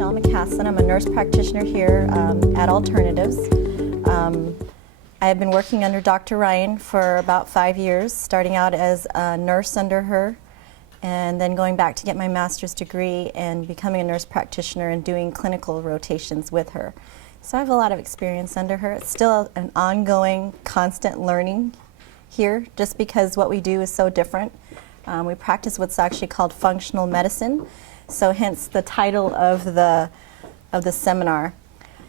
I'm a nurse practitioner here at Alternatives. I have been working under Dr. Ryan for about 5 years, starting out as a nurse under her, and then going back to get my master's degree and becoming a nurse practitioner and doing clinical rotations with her. So I have a lot of experience under her. It's still an ongoing, constant learning here, just because what we do is so different. We practice what's actually called functional medicine, so hence the title of the seminar.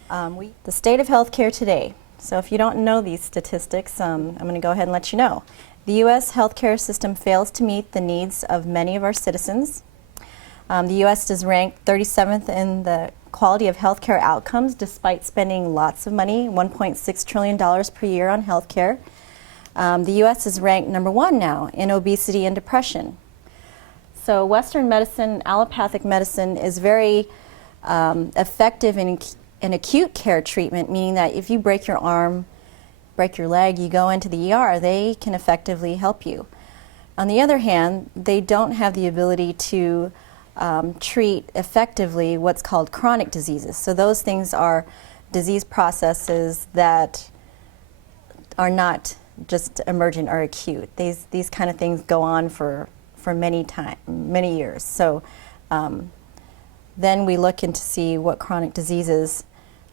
The state of healthcare today. So if you don't know these statistics, I'm going to go ahead and let you know. The U.S. healthcare system fails to meet the needs of many of our citizens. The U.S. is ranked 37th in the quality of healthcare outcomes, despite spending lots of money, $1.6 trillion per year on healthcare. The U.S. is ranked #1 now in obesity and depression. So Western medicine, allopathic medicine, is very effective in acute care treatment, meaning that if you break your arm, break your leg, you go into the ER, they can effectively help you. On the other hand, they don't have the ability to treat effectively what's called chronic diseases. So those things are disease processes that are not just emergent or acute. These kind of things go on for many years. So then we look into see what chronic diseases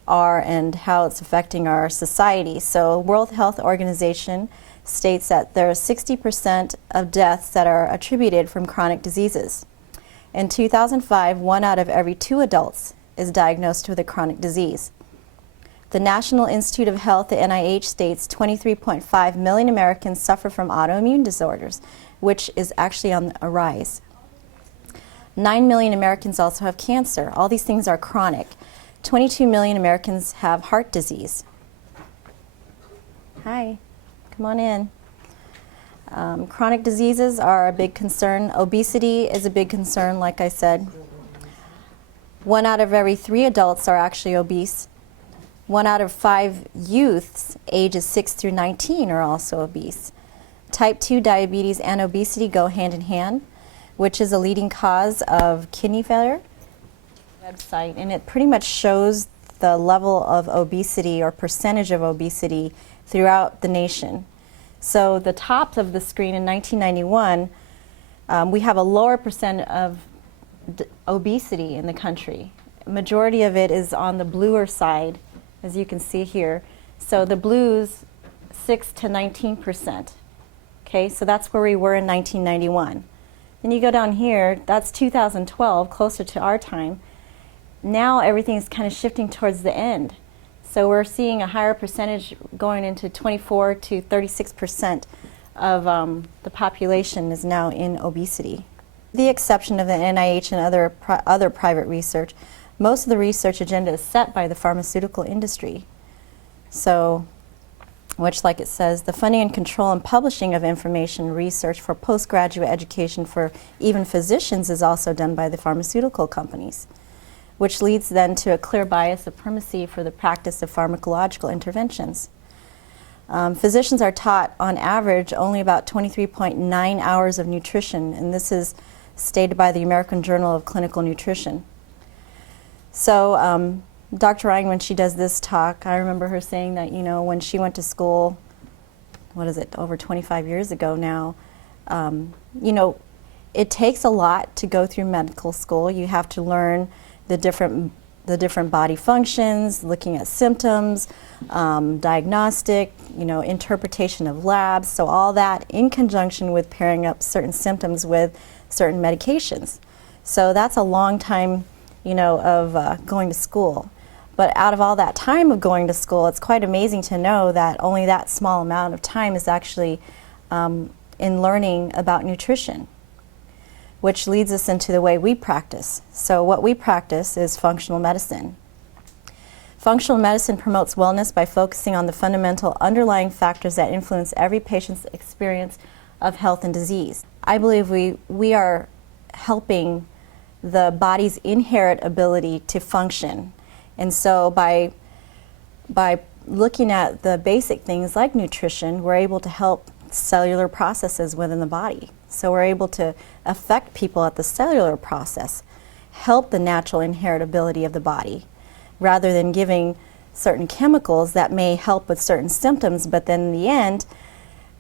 are and how it's affecting our society. So World Health Organization states that there are 60% of deaths that are attributed from chronic diseases. In 2005, 1 out of every 2 adults is diagnosed with a chronic disease. The National Institute of Health, the NIH, states 23.5 million Americans suffer from autoimmune disorders, which is actually on a rise. 9 million Americans also have cancer. All these things are chronic. 22 million Americans have heart disease. Hi, come on in. Chronic diseases are a big concern. Obesity is a big concern, like I said. 1 out of every 3 adults are actually obese. 1 out of 5 youths ages 6 through 19 are also obese. Type 2 diabetes and obesity go hand in hand, which is a leading cause of kidney failure. Website, and it pretty much shows the level of obesity or percentage of obesity throughout the nation. So the top of the screen in 1991, we have a lower percent of obesity in the country. Majority of it is on the bluer side, as you can see here. So the blues, 6 to 19%. Okay, so that's where we were in 1991. Then you go down here, that's 2012, closer to our time. Now everything's kind of shifting towards the end. So we're seeing a higher percentage going into 24 to 36% of the population is now in obesity. The exception of the NIH and other private research, most of the research agenda is set by the pharmaceutical industry. So, which, like it says, the funding and control and publishing of information research for postgraduate education for even physicians is also done by the pharmaceutical companies, which leads then to a clear bias of primacy for the practice of pharmacological interventions. Physicians are taught, on average, only about 23.9 hours of nutrition, and this is stated by the American Journal of Clinical Nutrition. So Dr. Ryan, when she does this talk, I remember her saying that, you know, when she went to school, what is it, over 25 years ago now, you know, it takes a lot to go through medical school. You have to learn the different body functions, looking at symptoms, diagnostic, you know, interpretation of labs. So all that in conjunction with pairing up certain symptoms with certain medications. So that's a long time, you know, of going to school. But out of all that time of going to school, it's quite amazing to know that only that small amount of time is actually in learning about nutrition, which leads us into the way we practice. So what we practice is functional medicine. Functional medicine promotes wellness by focusing on the fundamental underlying factors that influence every patient's experience of health and disease. I believe we are helping the body's inherent ability to function. And so by looking at the basic things like nutrition, we're able to help cellular processes within the body. So we're able to affect people at the cellular process, help the natural inheritability of the body, rather than giving certain chemicals that may help with certain symptoms, but then in the end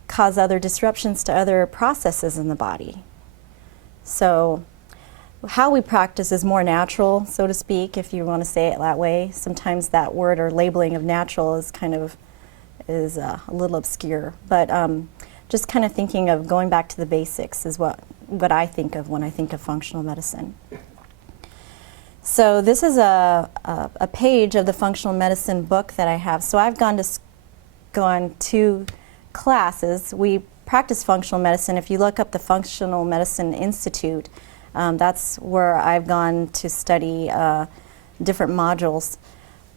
cause other disruptions to other processes in the body. So how we practice is more natural, so to speak, if you want to say it that way. Sometimes that word or labeling of natural is a little obscure, but just kind of thinking of going back to the basics is what I think of when I think of functional medicine. So this is a page of the functional medicine book that I have. So I've gone to classes. We practice functional medicine. If you look up the Functional Medicine Institute, that's where I've gone to study different modules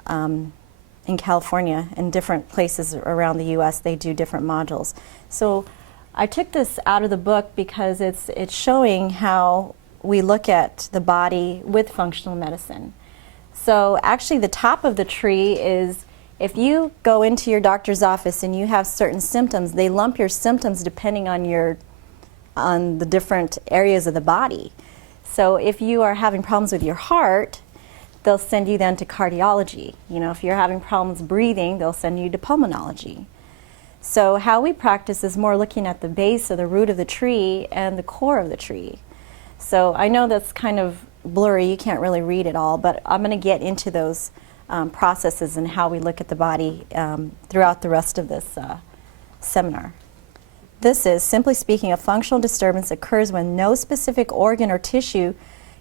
in California. In different places around the U.S., they do different modules. So I took this out of the book because it's showing how we look at the body with functional medicine. So actually the top of the tree is, if you go into your doctor's office and you have certain symptoms, they lump your symptoms depending on the different areas of the body. So if you are having problems with your heart, they'll send you then to cardiology. You know, if you're having problems breathing, they'll send you to pulmonology. So how we practice is more looking at the base or the root of the tree and the core of the tree. So I know that's kind of blurry, you can't really read it all, but I'm going to get into those processes and how we look at the body throughout the rest of this seminar. This is, simply speaking, a functional disturbance occurs when no specific organ or tissue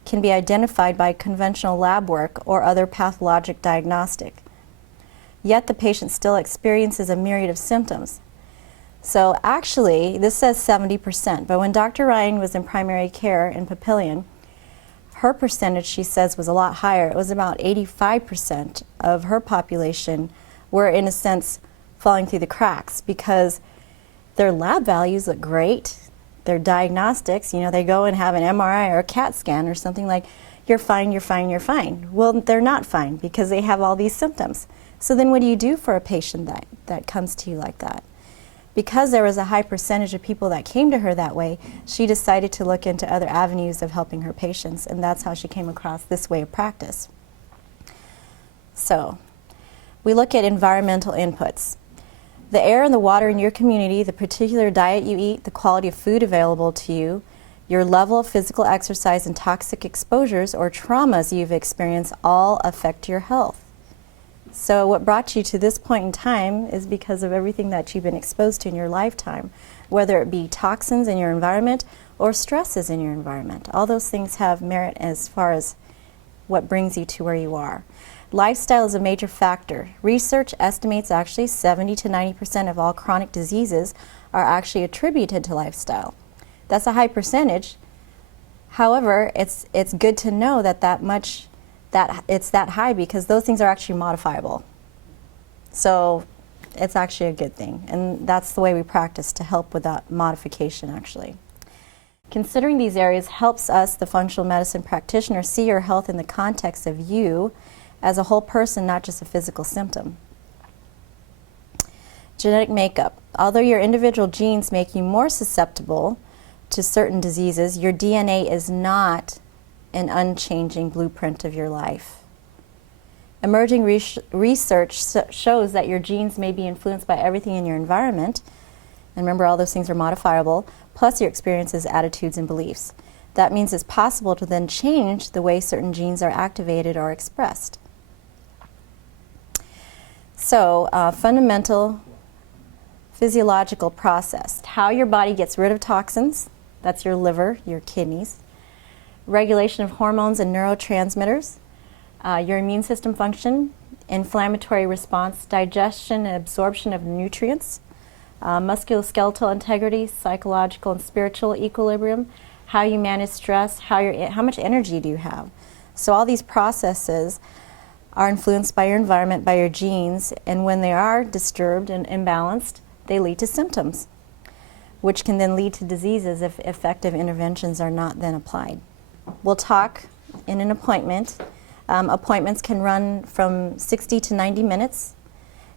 can be identified by conventional lab work or other pathologic diagnostic. Yet the patient still experiences a myriad of symptoms. So actually, this says 70%, but when Dr. Ryan was in primary care in Papillion, her percentage, she says, was a lot higher. It was about 85% of her population were, in a sense, falling through the cracks because their lab values look great. Their diagnostics, you know, they go and have an MRI or a CAT scan or something like, you're fine, you're fine, you're fine. Well, they're not fine because they have all these symptoms. So then what do you do for a patient that comes to you like that? Because there was a high percentage of people that came to her that way, she decided to look into other avenues of helping her patients, and that's how she came across this way of practice. So, we look at environmental inputs. The air and the water in your community, the particular diet you eat, the quality of food available to you, your level of physical exercise and toxic exposures or traumas you've experienced all affect your health. So what brought you to this point in time is because of everything that you've been exposed to in your lifetime, whether it be toxins in your environment or stresses in your environment. All those things have merit as far as what brings you to where you are. Lifestyle is a major factor. Research estimates actually 70 to 90% of all chronic diseases are actually attributed to lifestyle. That's a high percentage. However, it's good to know that it's that high because those things are actually modifiable. So it's actually a good thing, and that's the way we practice to help with that modification actually. Considering these areas helps us, the functional medicine practitioner, see your health in the context of you as a whole person, not just a physical symptom. Genetic makeup. Although your individual genes make you more susceptible to certain diseases, your DNA is not an unchanging blueprint of your life. Emerging research shows that your genes may be influenced by everything in your environment, and remember all those things are modifiable, plus your experiences, attitudes, and beliefs. That means it's possible to then change the way certain genes are activated or expressed. So, fundamental physiological process, how your body gets rid of toxins, that's your liver, your kidneys, regulation of hormones and neurotransmitters, your immune system function, inflammatory response, digestion and absorption of nutrients, musculoskeletal integrity, psychological and spiritual equilibrium, how you manage stress, how much energy do you have. So all these processes are influenced by your environment, by your genes, and when they are disturbed and imbalanced, they lead to symptoms, which can then lead to diseases if effective interventions are not then applied. We'll talk in an appointment. Appointments can run from 60 to 90 minutes,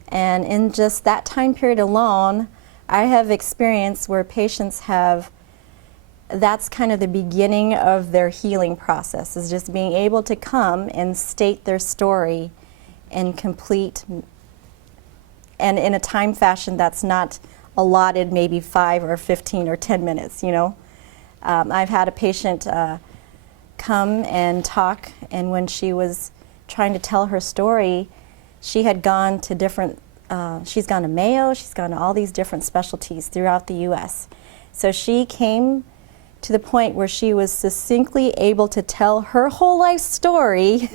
and in just that time period alone, I have experienced where patients have that's kind of the beginning of their healing process, is just being able to come and state their story in complete and in a time fashion that's not allotted maybe 5 or 15 or 10 minutes, you know. I've had a patient come and talk, and when she was trying to tell her story, she had gone to different, she's gone to Mayo, she's gone to all these different specialties throughout the U.S. So she came to the point where she was succinctly able to tell her whole life story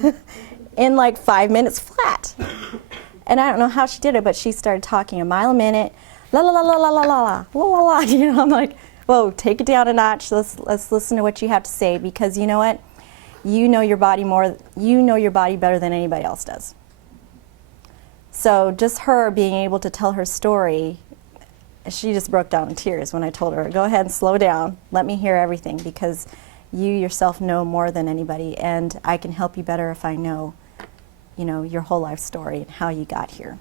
in like 5 minutes flat. And I don't know how she did it, but she started talking a mile a minute, la la la la la la la la la la la. You know, I'm like, whoa, take it down a notch. Let's listen to what you have to say, because you know what? You know your body more. You know your body better than anybody else does. So just her being able to tell her story, she just broke down in tears when I told her, go ahead and slow down. Let me hear everything, because you yourself know more than anybody, and I can help you better if I know, you know, your whole life story and how you got here.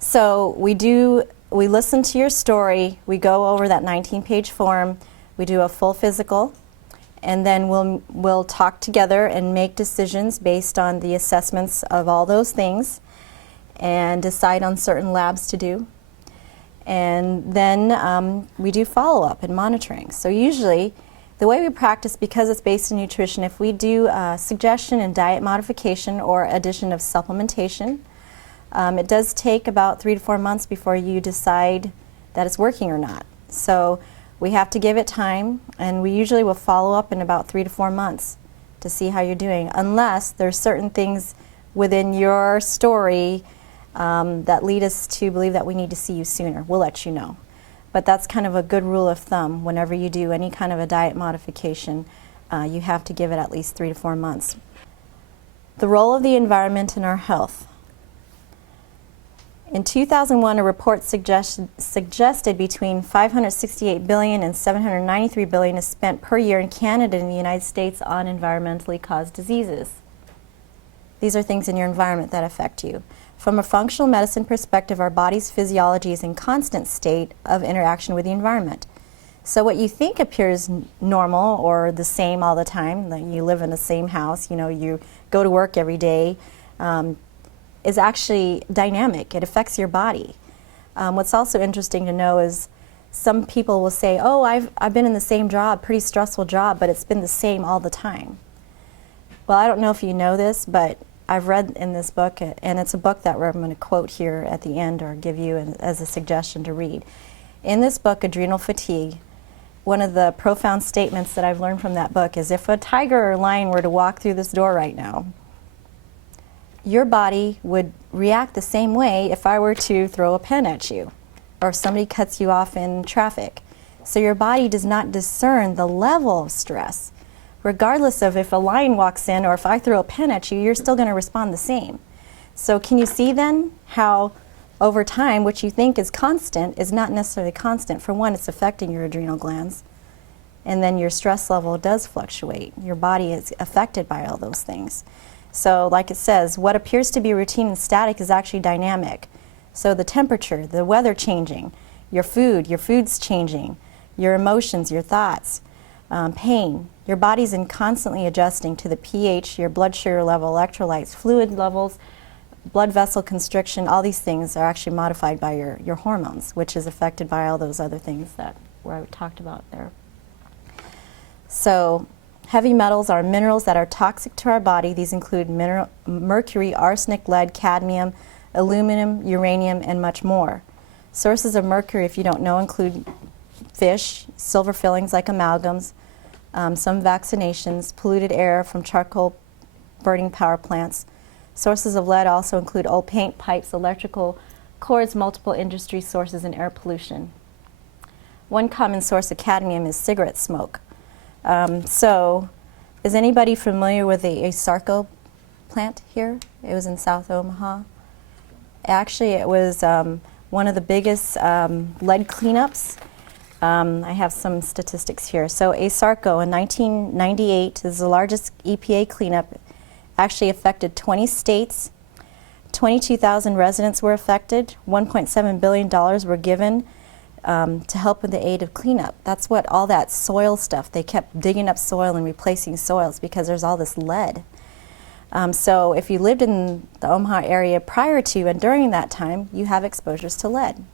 So we listen to your story, we go over that 19-page form, we do a full physical, and then we'll talk together and make decisions based on the assessments of all those things and decide on certain labs to do. And then we do follow-up and monitoring. So usually, the way we practice, because it's based in nutrition, if we do suggestion and diet modification or addition of supplementation, it does take about 3 to 4 months before you decide that it's working or not. So we have to give it time, and we usually will follow up in about 3 to 4 months to see how you're doing, unless there's certain things within your story that lead us to believe that we need to see you sooner. We'll let you know. But that's kind of a good rule of thumb. Whenever you do any kind of a diet modification, you have to give it at least 3 to 4 months. The role of the environment in our health. In 2001, a report suggested between $568 billion and $793 billion is spent per year in Canada and the United States on environmentally caused diseases. These are things in your environment that affect you. From a functional medicine perspective, our body's physiology is in constant state of interaction with the environment. So what you think appears normal or the same all the time, like you live in the same house, you know, you go to work every day, is actually dynamic. It affects your body. What's also interesting to know is some people will say, oh, I've been in the same job, pretty stressful job, but it's been the same all the time. Well, I don't know if you know this, but I've read in this book, and it's a book that I'm going to quote here at the end or give you as a suggestion to read. In this book, Adrenal Fatigue, one of the profound statements that I've learned from that book is, if a tiger or lion were to walk through this door right now, your body would react the same way if I were to throw a pen at you or if somebody cuts you off in traffic. So your body does not discern the level of stress. Regardless of if a lion walks in or if I throw a pen at you, you're still going to respond the same. So can you see then how over time what you think is constant is not necessarily constant? For one, it's affecting your adrenal glands, and then your stress level does fluctuate. Your body is affected by all those things. So like it says, what appears to be routine and static is actually dynamic. So the temperature, the weather changing, your food's changing, your emotions, your thoughts, pain. Your body's in constantly adjusting to the pH, your blood sugar level, electrolytes, fluid levels, blood vessel constriction. All these things are actually modified by your hormones, which is affected by all those other things that I talked about there. So heavy metals are minerals that are toxic to our body. These include mercury, arsenic, lead, cadmium, aluminum, uranium, and much more. Sources of mercury, if you don't know, include fish, silver fillings like amalgams, some vaccinations, polluted air from charcoal burning power plants. Sources of lead also include old paint, pipes, electrical cords, multiple industry sources, and air pollution. One common source of cadmium is cigarette smoke. So, is anybody familiar with the Asarco plant here? It was in South Omaha. Actually, it was one of the biggest lead cleanups. I have some statistics here. So Asarco in 1998 is the largest EPA cleanup. Actually affected 20 states. 22,000 residents were affected. $1.7 billion were given to help with the aid of cleanup. That's what all that soil stuff, they kept digging up soil and replacing soils because there's all this lead. So if you lived in the Omaha area prior to and during that time, you have exposures to lead.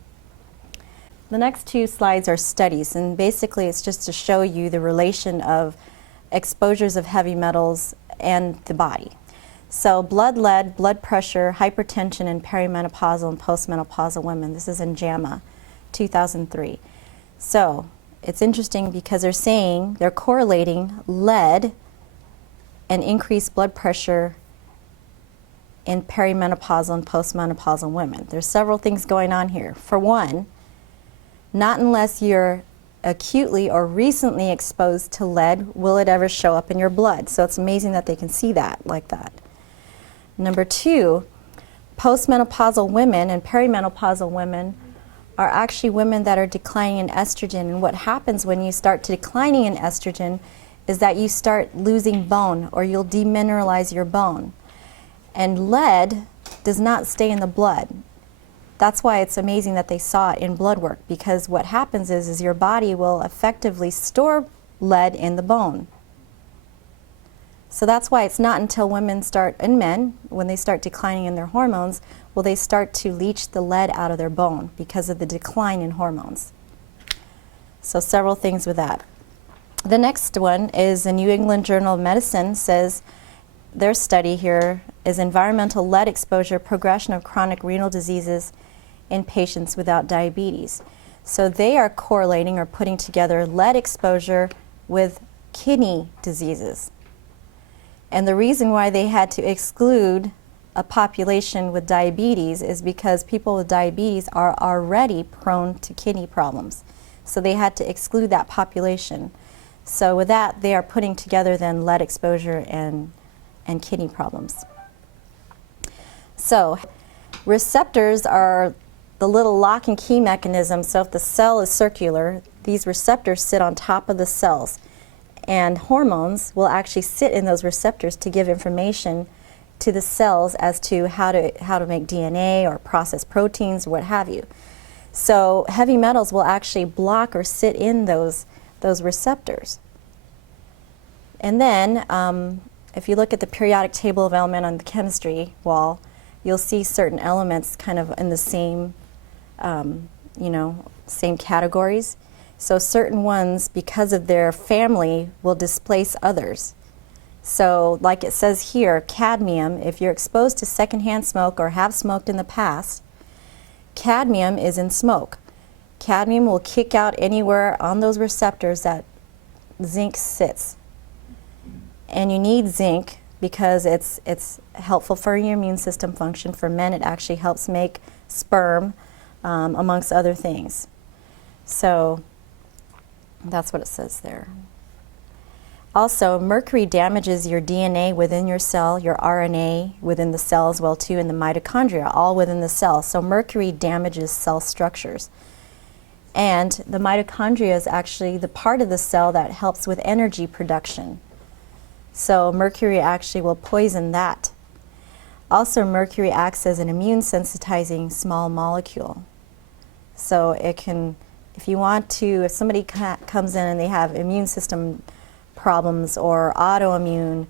The next two slides are studies, and basically it's just to show you the relation of exposures of heavy metals and the body. So blood lead, blood pressure, hypertension in perimenopausal and postmenopausal women. This is in JAMA, 2003. So it's interesting because they're correlating lead and increased blood pressure in perimenopausal and postmenopausal women. There's several things going on here. For one, not unless you're acutely or recently exposed to lead will it ever show up in your blood. So it's amazing that they can see that like that. Number two, postmenopausal women and perimenopausal women are actually women that are declining in estrogen. And what happens when you start declining in estrogen is that you start losing bone, or you'll demineralize your bone. And lead does not stay in the blood. That's why it's amazing that they saw it in blood work, because what happens is your body will effectively store lead in the bone. So that's why it's not until women start, and men, when they start declining in their hormones, will they start to leach the lead out of their bone because of the decline in hormones. So several things with that. The next one is the New England Journal of Medicine says their study here is environmental lead exposure, progression of chronic renal diseases in patients without diabetes. So they are correlating or putting together lead exposure with kidney diseases. And the reason why they had to exclude a population with diabetes is because people with diabetes are already prone to kidney problems. So they had to exclude that population. So with that, they are putting together then lead exposure and kidney problems. So receptors are the little lock and key mechanism. So if the cell is circular, these receptors sit on top of the cells. And hormones will actually sit in those receptors to give information to the cells as to how to make DNA or process proteins or what have you. So heavy metals will actually block or sit in those receptors. And then if you look at the periodic table of elements on the chemistry wall, you'll see certain elements kind of in the same, same categories. So certain ones, because of their family, will displace others. So like it says here, cadmium, if you're exposed to secondhand smoke or have smoked in the past, cadmium is in smoke. Cadmium will kick out anywhere on those receptors that zinc sits. And you need zinc because it's helpful for your immune system function. For men, it actually helps make sperm, amongst other things. So that's what it says there. Also, mercury damages your DNA within your cell, your RNA within the cell as well too, and the mitochondria, all within the cell. So mercury damages cell structures. And the mitochondria is actually the part of the cell that helps with energy production. So mercury actually will poison that. Also, mercury acts as an immune sensitizing small molecule. So it can, if you want to, if somebody comes in and they have immune system problems or autoimmune,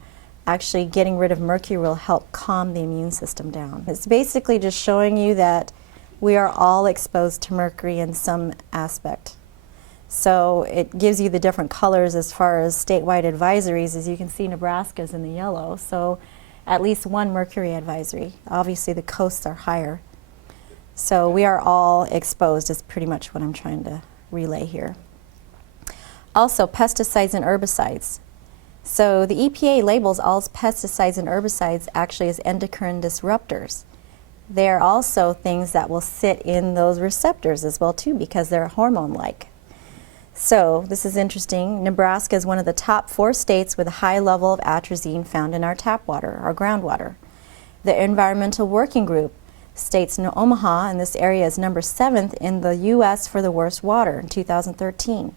actually getting rid of mercury will help calm the immune system down. It's basically just showing you that we are all exposed to mercury in some aspect. So it gives you the different colors as far as statewide advisories. As you can see, Nebraska's in the yellow, so at least one mercury advisory. Obviously the coasts are higher. So we are all exposed is pretty much what I'm trying to relay here. Also, pesticides and herbicides. So the EPA labels all pesticides and herbicides actually as endocrine disruptors. They are also things that will sit in those receptors as well too, because they're hormone-like. So this is interesting. Nebraska is one of the top 4 states with a high level of atrazine found in our tap water, our groundwater. The Environmental Working Group states Omaha in this area is number 7th in the U.S. for the worst water in 2013.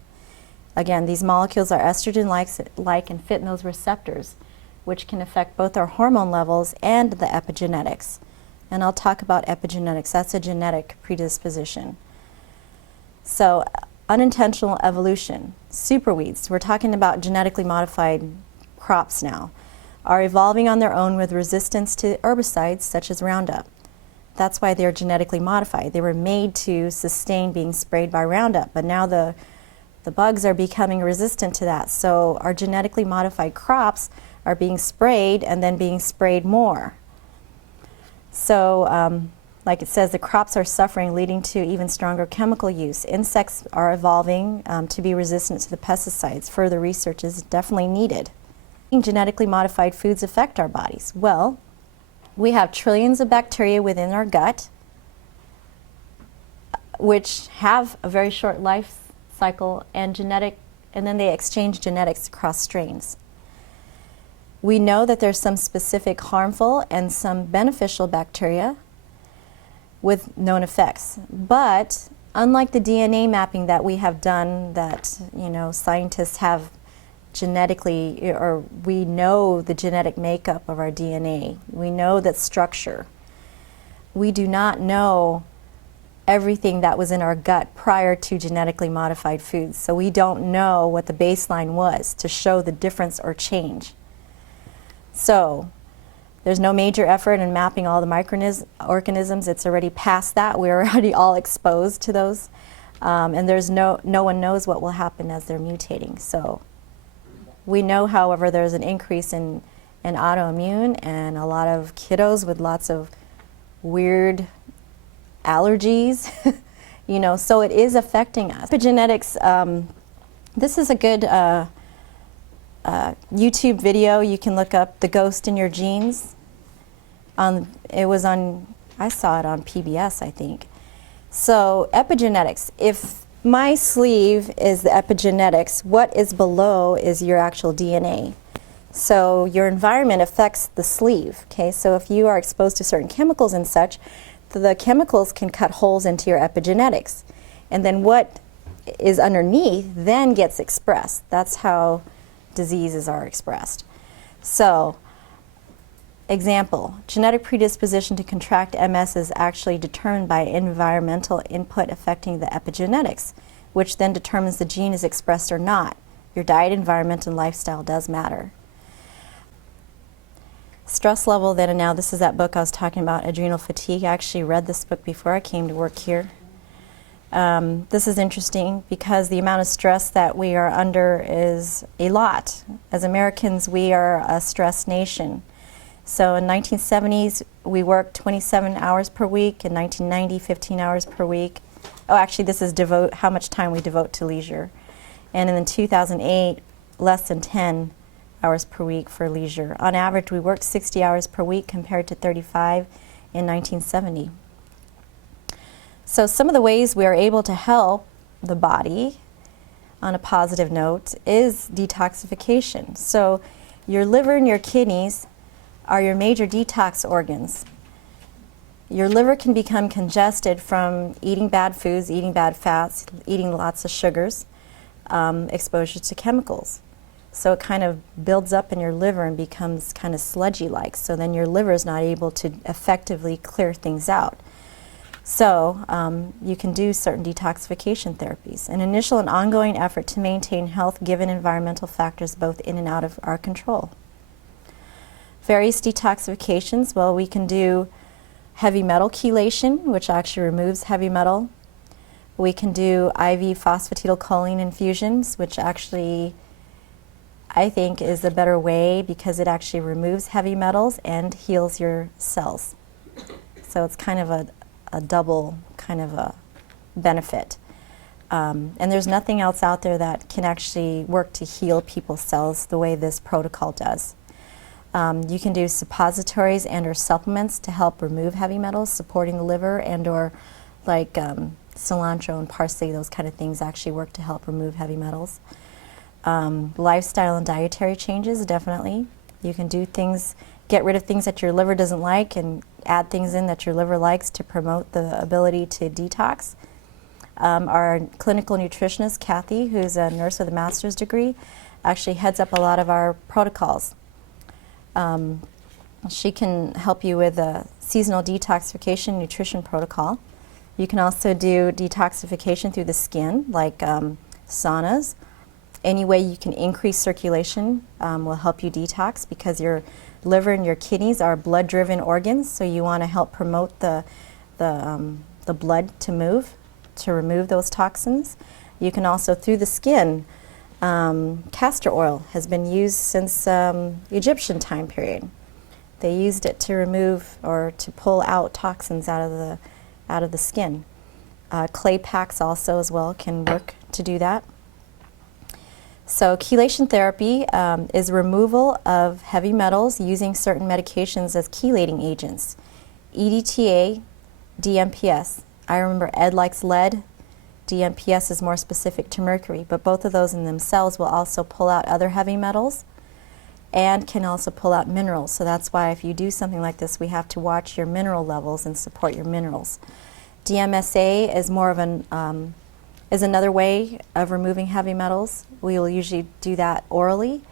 Again, these molecules are estrogen-like and fit in those receptors, which can affect both our hormone levels and the epigenetics. And I'll talk about epigenetics. That's a genetic predisposition. So unintentional evolution, superweeds, we're talking about genetically modified crops now, are evolving on their own with resistance to herbicides such as Roundup. That's why they're genetically modified. They were made to sustain being sprayed by Roundup, but now the bugs are becoming resistant to that. So our genetically modified crops are being sprayed and then being sprayed more. So like it says, the crops are suffering, leading to even stronger chemical use. Insects are evolving to be resistant to the pesticides. Further research is definitely needed. Genetically modified foods affect our bodies. Well, we have trillions of bacteria within our gut, which have a very short life cycle and then they exchange genetics across strains. We know that there's some specific harmful and some beneficial bacteria with known effects. But unlike the DNA mapping that we have done, that scientists have genetically, or we know the genetic makeup of our DNA, we know that structure. We do not know everything that was in our gut prior to genetically modified foods. So we don't know what the baseline was to show the difference or change. So there's no major effort in mapping all the microorganisms. It's already past that. We're already all exposed to those. And there's no one knows what will happen as they're mutating. So we know, however, there's an increase in autoimmune and a lot of kiddos with lots of weird allergies. So it is affecting us. Epigenetics, this is a good YouTube video. You can look up "The Ghost in Your Genes." I saw it on PBS, I think. So epigenetics, if my sleeve is the epigenetics, what is below is your actual DNA. So your environment affects the sleeve, okay? So if you are exposed to certain chemicals and such, the chemicals can cut holes into your epigenetics. And then what is underneath then gets expressed. That's how diseases are expressed. So, example, genetic predisposition to contract MS is actually determined by environmental input affecting the epigenetics, which then determines the gene is expressed or not. Your diet, environment, and lifestyle does matter. Stress level then and now, this is that book I was talking about, Adrenal Fatigue. I actually read this book before I came to work here. This is interesting because the amount of stress that we are under is a lot. As Americans, we are a stressed nation. So in 1970s, we worked 27 hours per week. In 1990, 15 hours per week. Oh, actually, this is how much time we devote to leisure. And in 2008, less than 10 hours per week for leisure. On average, we worked 60 hours per week compared to 35 in 1970. So some of the ways we are able to help the body on a positive note is detoxification. So your liver and your kidneys are your major detox organs. Your liver can become congested from eating bad foods, eating bad fats, eating lots of sugars, exposure to chemicals. So it kind of builds up in your liver and becomes kind of sludgy-like. So then your liver is not able to effectively clear things out. So you can do certain detoxification therapies. An initial and ongoing effort to maintain health given environmental factors both in and out of our control. Various detoxifications, well, we can do heavy metal chelation, which actually removes heavy metal. We can do IV phosphatidylcholine infusions, which actually I think is a better way because it actually removes heavy metals and heals your cells. So it's kind of a double kind of a benefit. And there's nothing else out there that can actually work to heal people's cells the way this protocol does. You can do suppositories and or supplements to help remove heavy metals, supporting the liver, and or like cilantro and parsley, those kind of things actually work to help remove heavy metals. Lifestyle and dietary changes, definitely. You can do things, get rid of things that your liver doesn't like and add things in that your liver likes to promote the ability to detox. Our clinical nutritionist, Kathy, who's a nurse with a master's degree, actually heads up a lot of our protocols. She can help you with a seasonal detoxification nutrition protocol, You can also do detoxification through the skin, like saunas. Any way you can increase circulation will help you detox, because your liver and your kidneys are blood-driven organs, so you want to help promote the blood to move, to remove those toxins. You can also, through the skin, castor oil has been used since Egyptian time period. They used it to remove or to pull out toxins out of the skin. Clay packs also as well can work to do that. So chelation therapy is removal of heavy metals using certain medications as chelating agents. EDTA, DMPS. I remember Ed likes lead. DMPS is more specific to mercury, but both of those in themselves will also pull out other heavy metals and can also pull out minerals. So that's why if you do something like this, we have to watch your mineral levels and support your minerals. DMSA is more of an is another way of removing heavy metals. We will usually do that orally.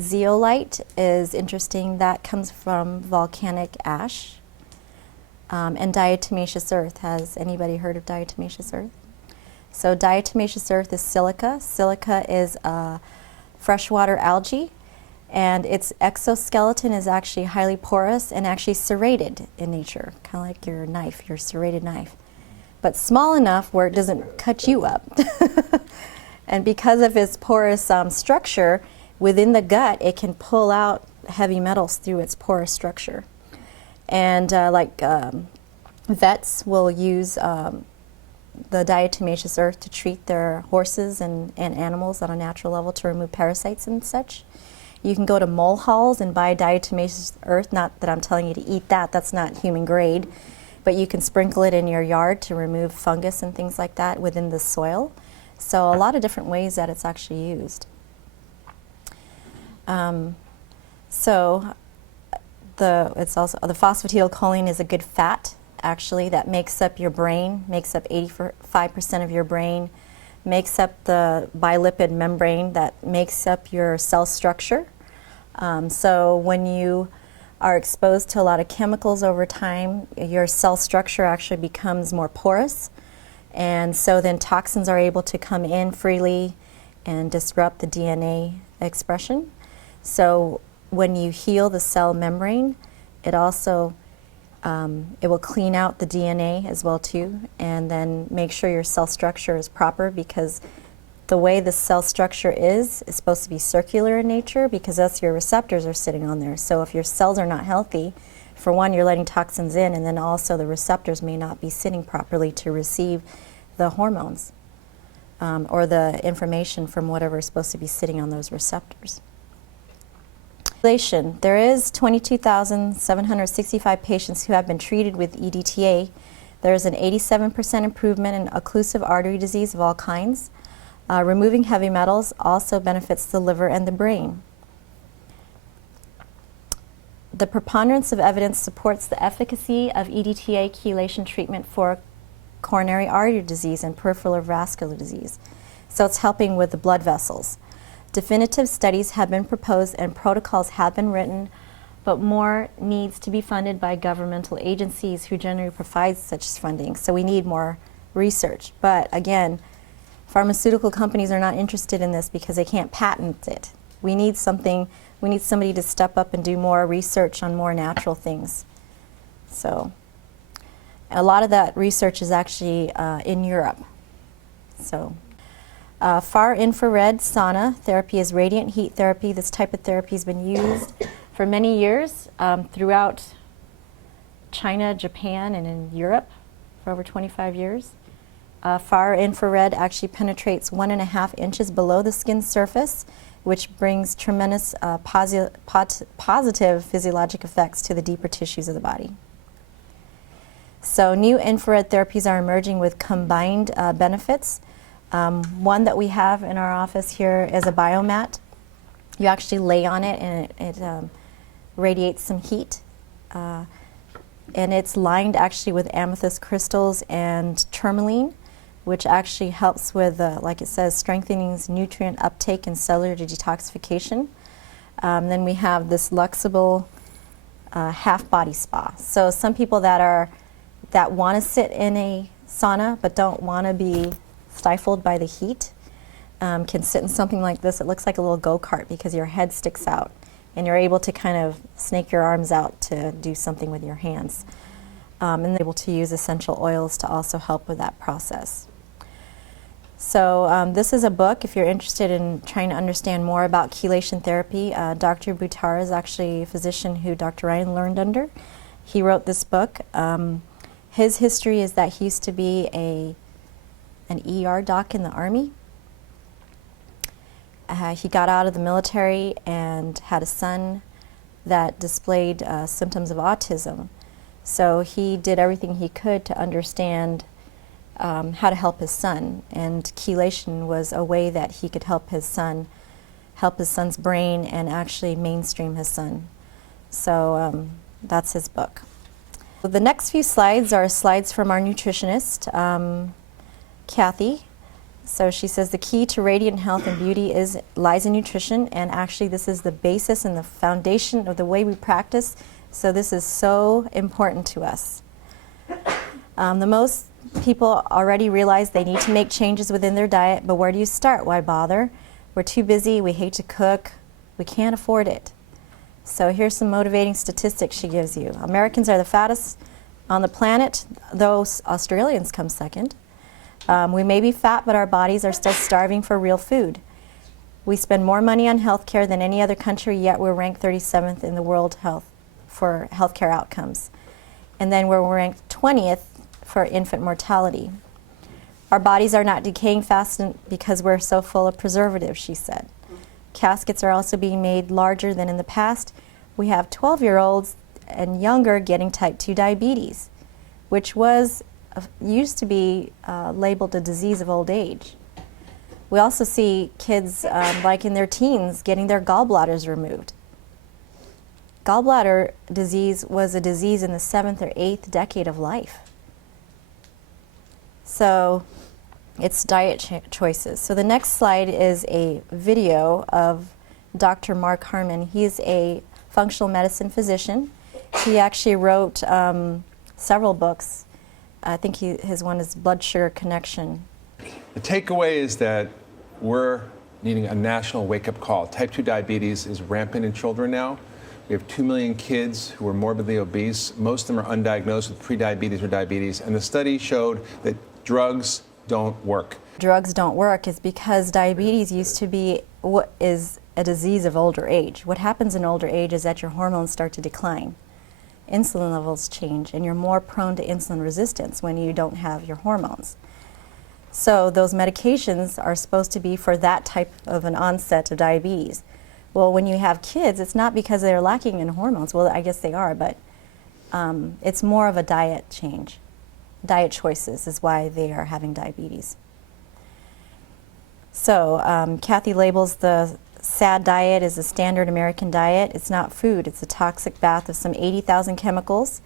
Zeolite is interesting. That comes from volcanic ash. And diatomaceous earth. Has anybody heard of diatomaceous earth? So diatomaceous earth is silica. Silica is freshwater algae, and its exoskeleton is actually highly porous and actually serrated in nature, kind of like your knife, your serrated knife, but small enough where it doesn't cut you up. And because of its porous structure, within the gut, it can pull out heavy metals through its porous structure. And vets will use the diatomaceous earth to treat their horses and animals on a natural level to remove parasites and such. You can go to mole halls and buy diatomaceous earth. Not that I'm telling you to eat that, that's not human grade, but you can sprinkle it in your yard to remove fungus and things like that within the soil. So a lot of different ways that it's actually used. It's also the phosphatidylcholine is a good fat, actually, that makes up your brain, makes up 85% of your brain, makes up the bilipid membrane that makes up your cell structure. So when you are exposed to a lot of chemicals over time, your cell structure actually becomes more porous, and so then toxins are able to come in freely and disrupt the DNA expression. So when you heal the cell membrane, it also it will clean out the DNA as well too, and then make sure your cell structure is proper, because the way the cell structure is supposed to be circular in nature, because that's your receptors are sitting on there. So if your cells are not healthy, for one, you're letting toxins in, and then also the receptors may not be sitting properly to receive the hormones or the information from whatever is supposed to be sitting on those receptors. There is 22,765 patients who have been treated with EDTA. There is an 87% improvement in occlusive artery disease of all kinds. Removing heavy metals also benefits the liver and the brain. The preponderance of evidence supports the efficacy of EDTA chelation treatment for coronary artery disease and peripheral vascular disease. So it's helping with the blood vessels. Definitive studies have been proposed and protocols have been written, but more needs to be funded by governmental agencies who generally provide such funding. So we need more research. But again, pharmaceutical companies are not interested in this because they can't patent it. We need somebody to step up and do more research on more natural things. So a lot of that research is actually in Europe. So. Far infrared sauna therapy is radiant heat therapy. This type of therapy has been used for many years throughout China, Japan, and in Europe for over 25 years. Far infrared actually penetrates 1.5 inches below the skin surface, which brings tremendous positive physiologic effects to the deeper tissues of the body. So new infrared therapies are emerging with combined benefits. One that we have in our office here is a biomat. You actually lay on it and it radiates some heat. And it's lined actually with amethyst crystals and tourmaline, which actually helps with, like it says, strengthening nutrient uptake and cellular detoxification. Then we have this Luxable half body spa. So some people that want to sit in a sauna but don't want to be stifled by the heat can sit in something like this. It looks like a little go-kart because your head sticks out and you're able to kind of snake your arms out to do something with your hands. And they're able to use essential oils to also help with that process. So this is a book if you're interested in trying to understand more about chelation therapy. Dr. Buttar is actually a physician who Dr. Ryan learned under. He wrote this book. His history is that he used to be an ER doc in the Army. He got out of the military and had a son that displayed symptoms of autism. So he did everything he could to understand how to help his son, and chelation was a way that he could help his son's brain and actually mainstream his son. So that's his book. The next few slides are slides from our nutritionist, Kathy. So she says the key to radiant health and beauty lies in nutrition, and actually this is the basis and the foundation of the way we practice. So this is so important to us. The most people already realize they need to make changes within their diet, but where do you start? Why bother? We're too busy, we hate to cook, we can't afford it. So here's some motivating statistics she gives you. Americans are the fattest on the planet, though Australians come second. We may be fat, but our bodies are still starving for real food. We spend more money on healthcare than any other country, yet we're ranked 37th in the world for healthcare outcomes. And then we're ranked 20th for infant mortality. Our bodies are not decaying fast because we're so full of preservatives, she said. Caskets are also being made larger than in the past. We have 12-year-olds and younger getting type 2 diabetes, which used to be labeled a disease of old age. We also see kids, like in their teens, getting their gallbladders removed. Gallbladder disease was a disease in the 7th or 8th decade of life. So it's diet choices. So the next slide is a video of Dr. Mark Harmon. He's a functional medicine physician. He actually wrote several books. I think his one is Blood Sugar Connection. The takeaway is that we're needing a national wake-up call. Type 2 diabetes is rampant in children now. We have 2 million kids who are morbidly obese. Most of them are undiagnosed with prediabetes or diabetes. And the study showed that drugs don't work. Drugs don't work is because diabetes used to be what is a disease of older age. What happens in older age is that your hormones start to decline. Insulin levels change, and you're more prone to insulin resistance when you don't have your hormones. So those medications are supposed to be for that type of an onset of diabetes. Well, when you have kids, it's not because they're lacking in hormones. Well, I guess they are, but it's more of a diet change. Diet choices is why they are having diabetes. So Kathy labels the SAD diet as a standard American diet. It's not food, it's a toxic bath of some 80,000 chemicals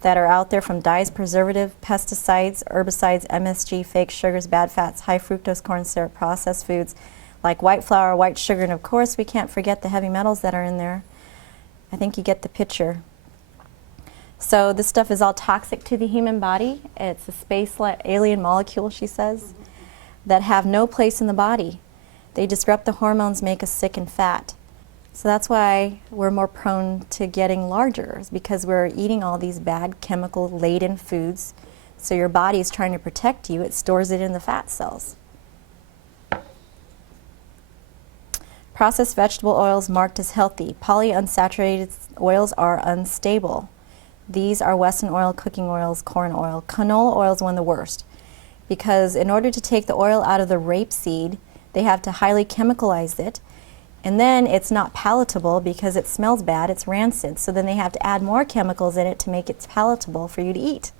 that are out there, from dyes, preservative, pesticides, herbicides, MSG, fake sugars, bad fats, high fructose corn syrup, processed foods like white flour, white sugar, and of course we can't forget the heavy metals that are in there. I think you get the picture. So this stuff is all toxic to the human body. It's a space alien molecule, she says, that have no place in the body. They disrupt the hormones, make us sick and fat. So that's why we're more prone to getting larger, is because we're eating all these bad chemical-laden foods. So your body is trying to protect you. It stores it in the fat cells. Processed vegetable oils marked as healthy. Polyunsaturated oils are unstable. These are Western oil, cooking oils, corn oil. Canola oil is one of the worst, because in order to take the oil out of the rapeseed, they have to highly chemicalize it, and then it's not palatable because it smells bad, it's rancid, so then they have to add more chemicals in it to make it palatable for you to eat.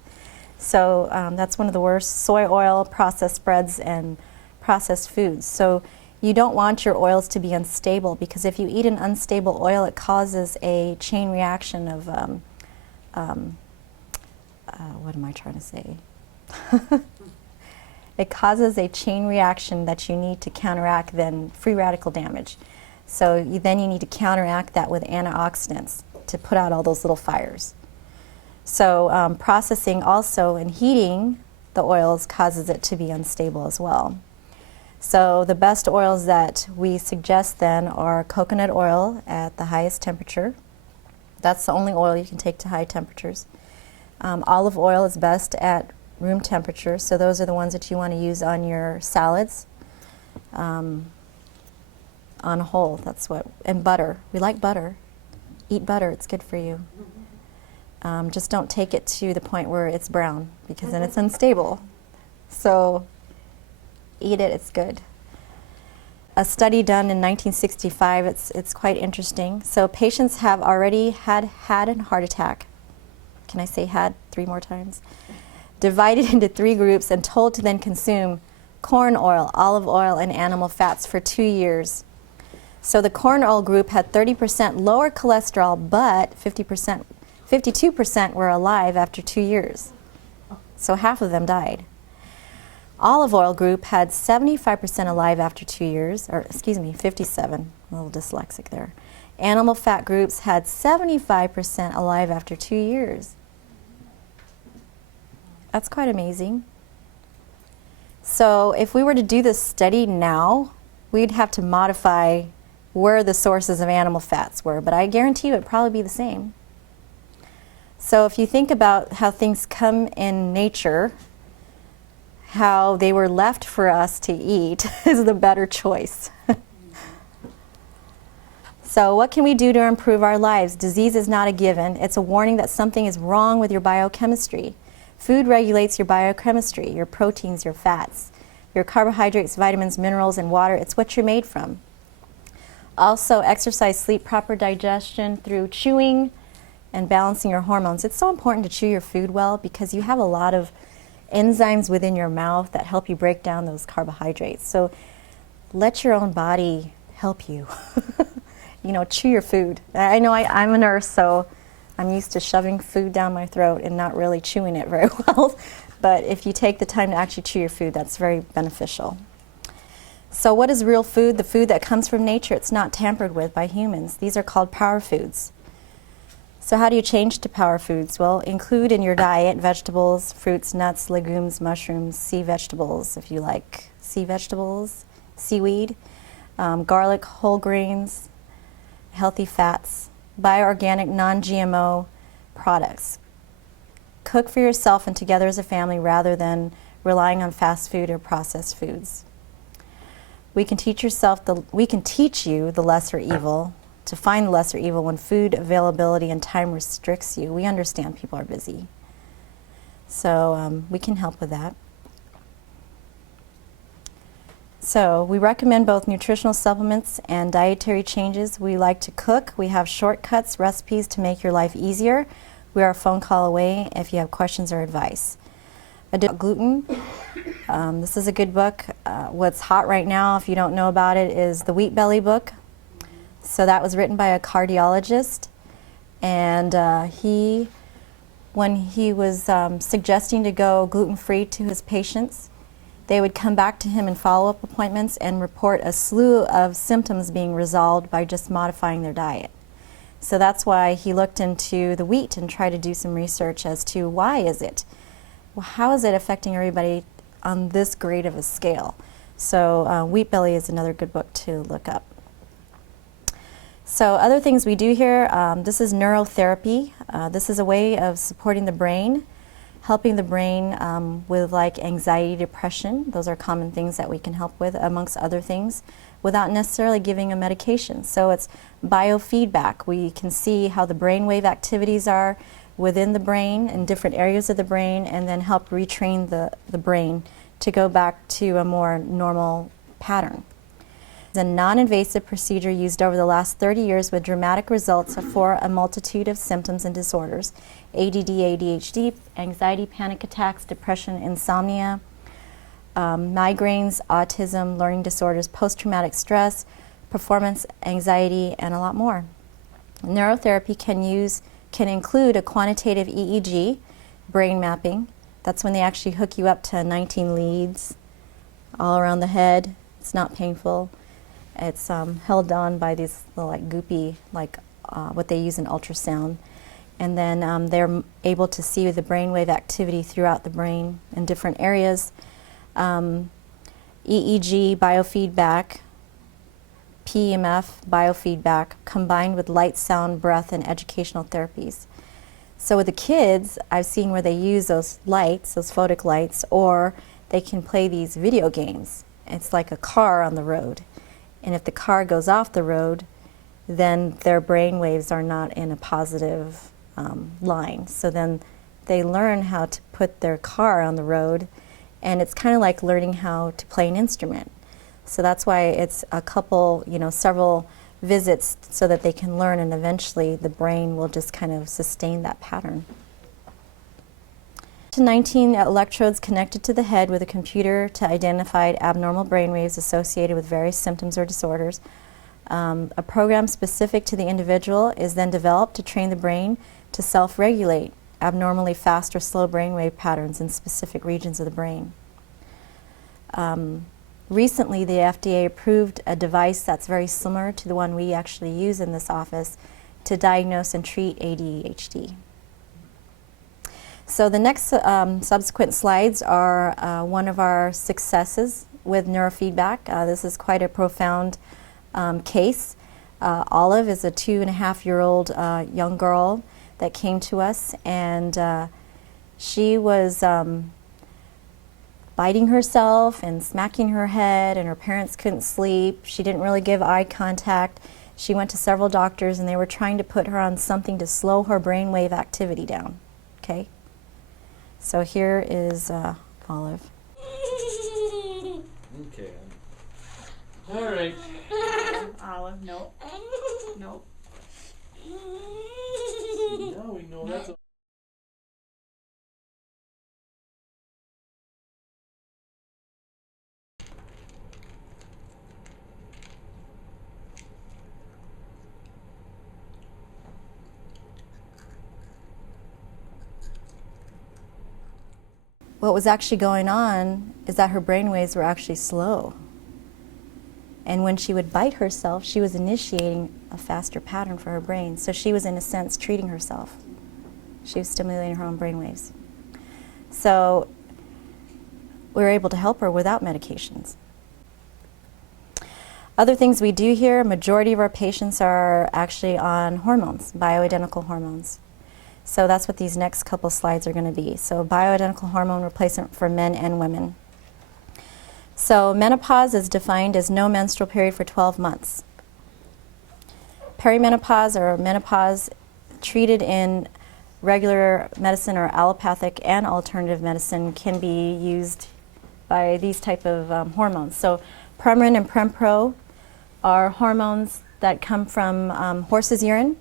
So that's one of the worst. Soy oil, processed spreads, and processed foods. So you don't want your oils to be unstable, because if you eat an unstable oil, it causes a chain reaction of what am I trying to say? It causes a chain reaction that you need to counteract then free radical damage. So then you need to counteract that with antioxidants to put out all those little fires. So processing also and heating the oils causes it to be unstable as well. So the best oils that we suggest then are coconut oil at the highest temperature. That's the only oil you can take to high temperatures. Olive oil is best at room temperature, so those are the ones that you want to use on your salads. On whole, that's what, and butter. We like butter. Eat butter, it's good for you. Just don't take it to the point where it's brown, because then it's unstable. So eat it, it's good. A study done in 1965, it's quite interesting. So patients have already had a heart attack. Can I say had 3 more times? Divided into 3 groups and told to then consume corn oil, olive oil, and animal fats for 2 years. So the corn oil group had 30% lower cholesterol, but 52% were alive after 2 years. So half of them died. Olive oil group had 75% alive after 2 years, or excuse me, 57, a little dyslexic there. Animal fat groups had 75% alive after 2 years. That's quite amazing. So if we were to do this study now, we'd have to modify where the sources of animal fats were, but I guarantee you it'd probably be the same. So if you think about how things come in nature, how they were left for us to eat is the better choice. So what can we do to improve our lives? Disease is not a given. It's a warning that something is wrong with your biochemistry. Food regulates your biochemistry, your proteins, your fats, your carbohydrates, vitamins, minerals, and water. It's what you're made from. Also, exercise, sleep, proper digestion through chewing and balancing your hormones. It's so important to chew your food well because you have a lot of enzymes within your mouth that help you break down those carbohydrates. So let your own body help you. You know, chew your food. I know I'm a nurse, so I'm used to shoving food down my throat and not really chewing it very well. But if you take the time to actually chew your food, that's very beneficial. So what is real food? The food that comes from nature. It's not tampered with by humans. These are called power foods. So how do you change to power foods? Well, include in your diet vegetables, fruits, nuts, legumes, mushrooms, sea vegetables, if you like sea vegetables, seaweed, garlic, whole grains, healthy fats, bioorganic, non-GMO products. Cook for yourself and together as a family rather than relying on fast food or processed foods. We can teach you the lesser evil, to find the lesser evil when food availability and time restricts you. We understand people are busy. So we can help with that. So we recommend both nutritional supplements and dietary changes. We like to cook. We have shortcuts, recipes to make your life easier. We are a phone call away if you have questions or advice. Gluten. This is a good book. What's hot right now, if you don't know about it, is the Wheat Belly book. So that was written by a cardiologist, and when he was suggesting to go gluten-free to his patients, they would come back to him in follow-up appointments and report a slew of symptoms being resolved by just modifying their diet. So that's why he looked into the wheat and tried to do some research as to why is it? Well, how is it affecting everybody on this great of a scale? So Wheat Belly is another good book to look up. So other things we do here, this is neurotherapy. This is a way of supporting the brain, helping the brain with like anxiety, depression. Those are common things that we can help with, amongst other things, without necessarily giving a medication. So it's biofeedback. We can see how the brainwave activities are within the brain in different areas of the brain, and then help retrain the brain to go back to a more normal pattern. It's a non-invasive procedure used over the last 30 years with dramatic results for a multitude of symptoms and disorders: ADD, ADHD, anxiety, panic attacks, depression, insomnia, migraines, autism, learning disorders, post-traumatic stress, performance anxiety, and a lot more. Neurotherapy can include a quantitative EEG, brain mapping. That's when they actually hook you up to 19 leads all around the head. It's not painful. It's held on by these little, like goopy, like what they use in ultrasound. And then they're able to see the brainwave activity throughout the brain in different areas. EEG biofeedback, PEMF biofeedback, combined with light, sound, breath, and educational therapies. So with the kids, I've seen where they use those lights, those photic lights, or they can play these video games. It's like a car on the road. And if the car goes off the road, then their brain waves are not in a positive line. So then they learn how to put their car on the road, and it's kind of like learning how to play an instrument. So that's why it's a couple, several visits so that they can learn, and eventually the brain will just kind of sustain that pattern. 19 electrodes connected to the head with a computer to identify abnormal brain waves associated with various symptoms or disorders. A program specific to the individual is then developed to train the brain to self-regulate abnormally fast or slow brainwave patterns in specific regions of the brain. Recently, the FDA approved a device that's very similar to the one we actually use in this office to diagnose and treat ADHD. So the next subsequent slides are one of our successes with neurofeedback. This is quite a profound case. Olive is a 2.5-year-old young girl that came to us, and she was biting herself and smacking her head, and her parents couldn't sleep. She didn't really give eye contact. She went to several doctors, and they were trying to put her on something to slow her brainwave activity down. Okay? So here is Olive. Okay. All right. Olive, nope. Nope. Now we know that's. What was actually going on is that her brainwaves were actually slow. And when she would bite herself, she was initiating a faster pattern for her brain. So she was, in a sense, treating herself. She was stimulating her own brainwaves. So we were able to help her without medications. Other things we do here, majority of our patients are actually on hormones, bioidentical hormones. So that's what these next couple slides are going to be. So bioidentical hormone replacement for men and women. So menopause is defined as no menstrual period for 12 months. Perimenopause or menopause, treated in regular medicine or allopathic and alternative medicine, can be used by these type of hormones. So Premarin and Prempro are hormones that come from horse's urine.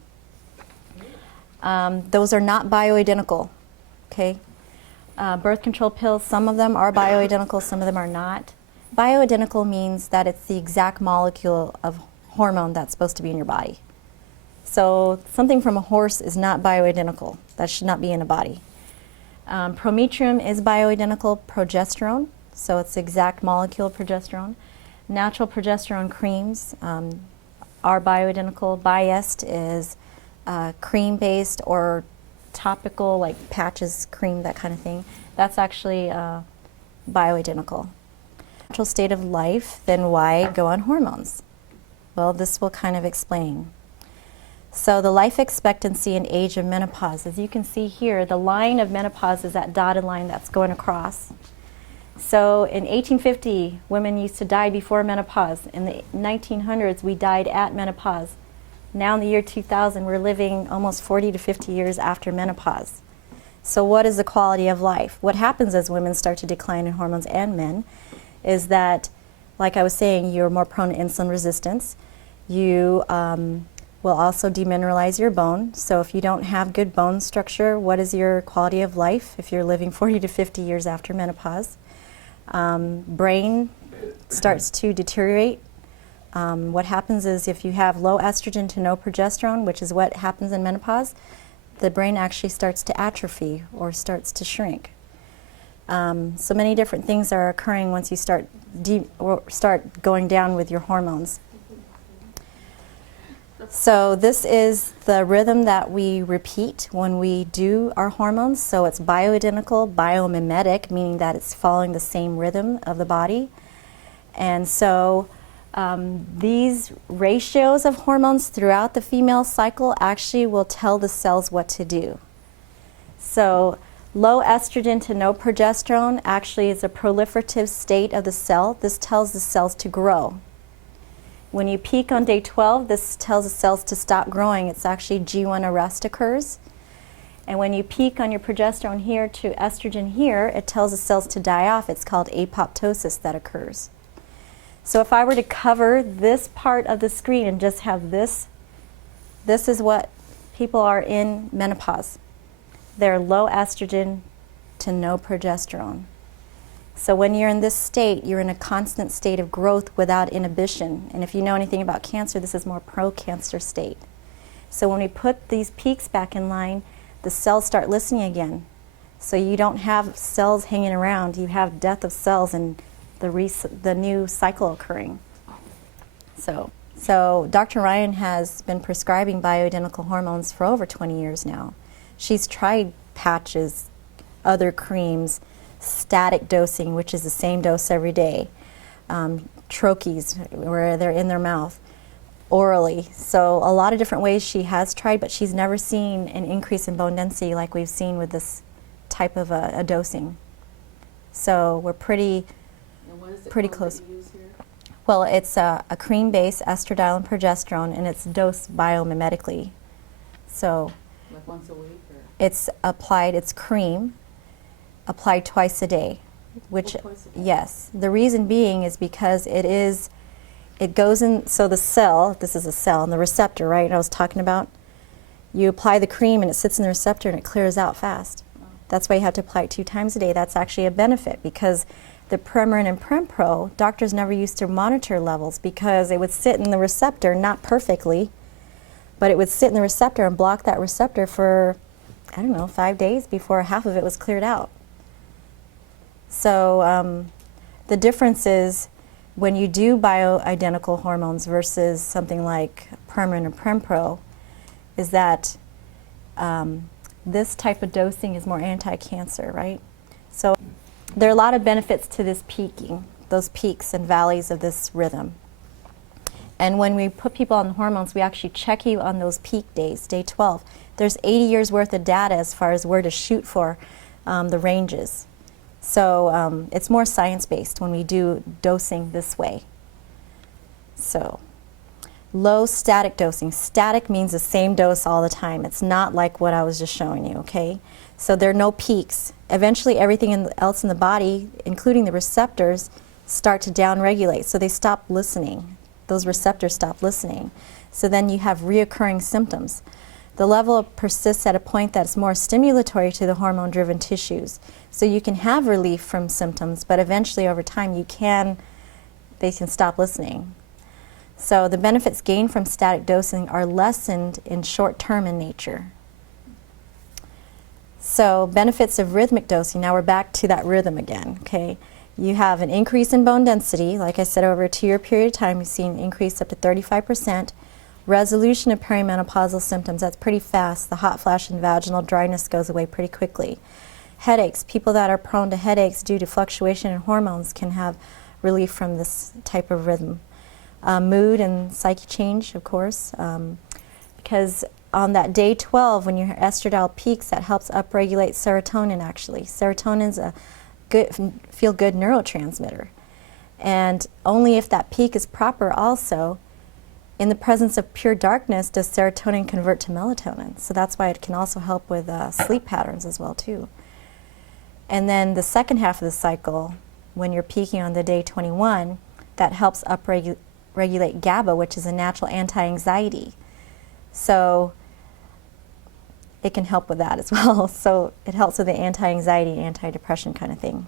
Those are not bioidentical, okay? Birth control pills, some of them are bioidentical, some of them are not. Bioidentical means that it's the exact molecule of hormone that's supposed to be in your body. So something from a horse is not bioidentical. That should not be in a body. Prometrium is bioidentical progesterone, so it's the exact molecule of progesterone. Natural progesterone creams are bioidentical. Biest is cream-based or topical, like patches, cream, that kind of thing. That's actually bioidentical. Natural state of life, then why go on hormones? Well, this will kind of explain. So the life expectancy and age of menopause, as you can see here, the line of menopause is that dotted line that's going across. So in 1850, women used to die before menopause. In the 1900s, we died at menopause. Now in the year 2000, we're living almost 40 to 50 years after menopause. So what is the quality of life? What happens as women start to decline in hormones, and men, is that, like I was saying, you're more prone to insulin resistance. You will also demineralize your bone. So if you don't have good bone structure, what is your quality of life if you're living 40 to 50 years after menopause? Brain starts to deteriorate. What happens is if you have low estrogen to no progesterone, which is what happens in menopause, the brain actually starts to atrophy or starts to shrink. So many different things are occurring once you start going down with your hormones. The So this is the rhythm that we repeat when we do our hormones. So it's bioidentical, biomimetic, meaning that it's following the same rhythm of the body. And so these ratios of hormones throughout the female cycle actually will tell the cells what to do. So low estrogen to no progesterone actually is a proliferative state of the cell. This tells the cells to grow. When you peak on day 12, this tells the cells to stop growing. It's actually G1 arrest occurs. And when you peak on your progesterone here to estrogen here, it tells the cells to die off. It's called apoptosis that occurs. So if I were to cover this part of the screen and just have this is what people are in menopause. They're low estrogen to no progesterone. So when you're in this state, you're in a constant state of growth without inhibition. And if you know anything about cancer, this is more pro-cancer state. So when we put these peaks back in line, the cells start listening again. So you don't have cells hanging around. You have death of cells and the new cycle occurring. So Dr. Ryan has been prescribing bioidentical hormones for over 20 years now. She's tried patches, other creams, static dosing, which is the same dose every day, troches, where they're in their mouth, orally. So a lot of different ways she has tried, but she's never seen an increase in bone density like we've seen with this type of a dosing. So we're pretty close. That you use here? Well, it's a cream-based estradiol and progesterone, and it's dosed biomimetically. So Like once a week? Or? it's applied, it's cream, applied twice a day, which, Twice a day? yes. The reason being is because it goes in, so the cell, this is a cell, and the receptor, right, I was talking about, you apply the cream and it sits in the receptor and it clears out fast. Oh. That's why you have to apply it 2 times a day. That's actually a benefit because the Premarin and Prempro, doctors never used to monitor levels because it would sit in the receptor, not perfectly, but it would sit in the receptor and block that receptor for, I don't know, 5 days before half of it was cleared out. So the difference is when you do bioidentical hormones versus something like Premarin or Prempro is that this type of dosing is more anti-cancer, right? So there are a lot of benefits to this peaking, those peaks and valleys of this rhythm. And when we put people on hormones, we actually check you on those peak days, day 12. There's 80 years worth of data as far as where to shoot for the ranges. So it's more science-based when we do dosing this way. So low static dosing. Static means the same dose all the time. It's not like what I was just showing you, okay? So there are no peaks. Eventually everything else in the body, including the receptors, start to downregulate. So they stop listening. Those receptors stop listening. So then you have reoccurring symptoms. The level persists at a point that's more stimulatory to the hormone-driven tissues. So you can have relief from symptoms, but eventually over time they can stop listening. So the benefits gained from static dosing are lessened in short term in nature. So benefits of rhythmic dosing, now we're back to that rhythm again, okay? You have an increase in bone density, like I said, over a 2-year period of time, you've seen an increase up to 35%. Resolution of perimenopausal symptoms, that's pretty fast. The hot flash and vaginal dryness goes away pretty quickly. Headaches, people that are prone to headaches due to fluctuation in hormones can have relief from this type of rhythm. Mood and psyche change, of course, because on that day 12, when your estradiol peaks, that helps upregulate serotonin, actually. Serotonin is a feel-good neurotransmitter. And only if that peak is proper also, in the presence of pure darkness, does serotonin convert to melatonin. So that's why it can also help with sleep patterns as well, too. And then the second half of the cycle, when you're peaking on the day 21, that helps upregulate GABA, which is a natural anti-anxiety. So it can help with that as well. So it helps with the anti-anxiety, anti-depression kind of thing.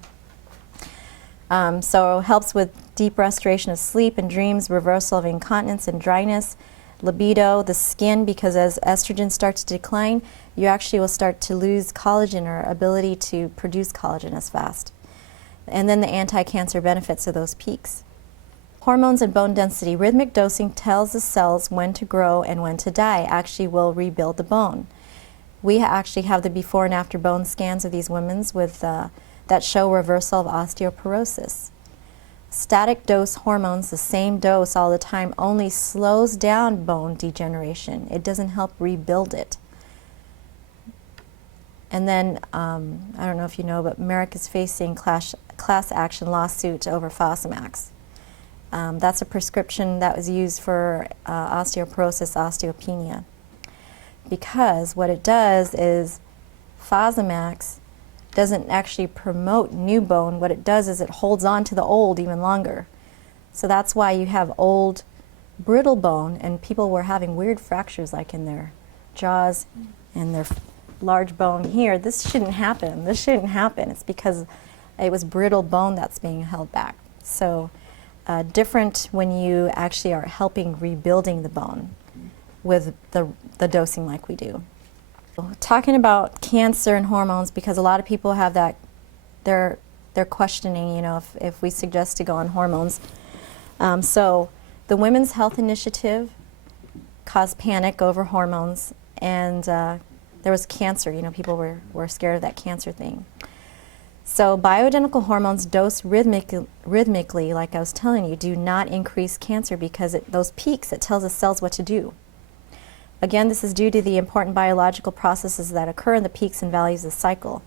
So it helps with deep restoration of sleep and dreams, reversal of incontinence and dryness, libido, the skin, because as estrogen starts to decline, you actually will start to lose collagen or ability to produce collagen as fast. And then the anti-cancer benefits of those peaks. Hormones and bone density. Rhythmic dosing tells the cells when to grow and when to die. Actually will rebuild the bone. We actually have the before and after bone scans of these women with, that show reversal of osteoporosis. Static dose hormones, the same dose all the time, only slows down bone degeneration. It doesn't help rebuild it. And then, I don't know if you know, but Merck is facing class action lawsuit over Fosamax. That's a prescription that was used for osteoporosis, osteopenia. Because what it does is Fosamax doesn't actually promote new bone. What it does is it holds on to the old even longer. So that's why you have old, brittle bone, and people were having weird fractures like in their jaws and their large bone here. This shouldn't happen. This shouldn't happen. It's because it was brittle bone that's being held back. So different when you actually are helping rebuilding the bone with the dosing like we do. Talking about cancer and hormones, because a lot of people have that, they're questioning, you know, if we suggest to go on hormones. So the Women's Health Initiative caused panic over hormones, and there was cancer. You know, people were scared of that cancer thing. So bioidentical hormones dosed rhythmically, like I was telling you, do not increase cancer because those peaks, it tells the cells what to do. Again, this is due to the important biological processes that occur in the peaks and valleys of the cycle.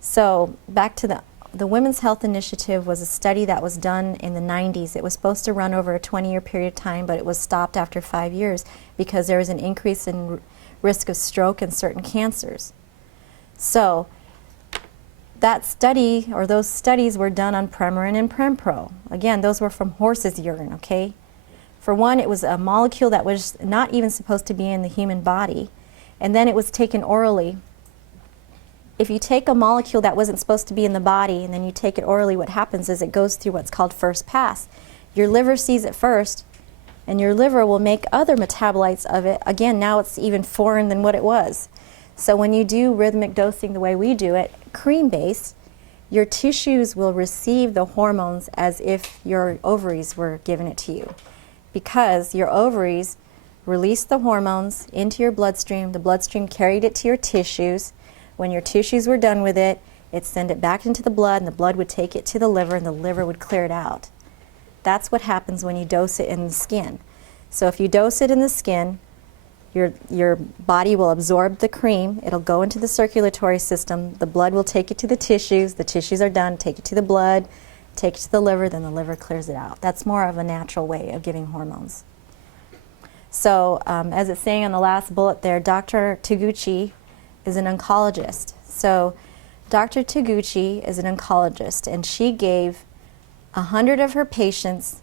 So back to the Women's Health Initiative was a study that was done in the 90s. It was supposed to run over a 20-year period of time, but it was stopped after 5 years because there was an increase in risk of stroke and certain cancers. So that study, or those studies, were done on Premarin and Prempro. Again, those were from horses' urine, okay? For one, it was a molecule that was not even supposed to be in the human body, and then it was taken orally. If you take a molecule that wasn't supposed to be in the body and then you take it orally, what happens is it goes through what's called first pass. Your liver sees it first, and your liver will make other metabolites of it. Again, now it's even foreign than what it was. So when you do rhythmic dosing the way we do it, cream-based, your tissues will receive the hormones as if your ovaries were giving it to you. Because your ovaries released the hormones into your bloodstream, the bloodstream carried it to your tissues. When your tissues were done with it, it'd send it back into the blood, and the blood would take it to the liver, and the liver would clear it out. That's what happens when you dose it in the skin. So if you dose it in the skin, your body will absorb the cream, it'll go into the circulatory system, the blood will take it to the tissues are done, take it to the blood, take it to the liver, then the liver clears it out. That's more of a natural way of giving hormones. So as it's saying on the last bullet there, Dr. Taguchi is an oncologist. So Dr. Taguchi is an oncologist, and she gave 100 of her patients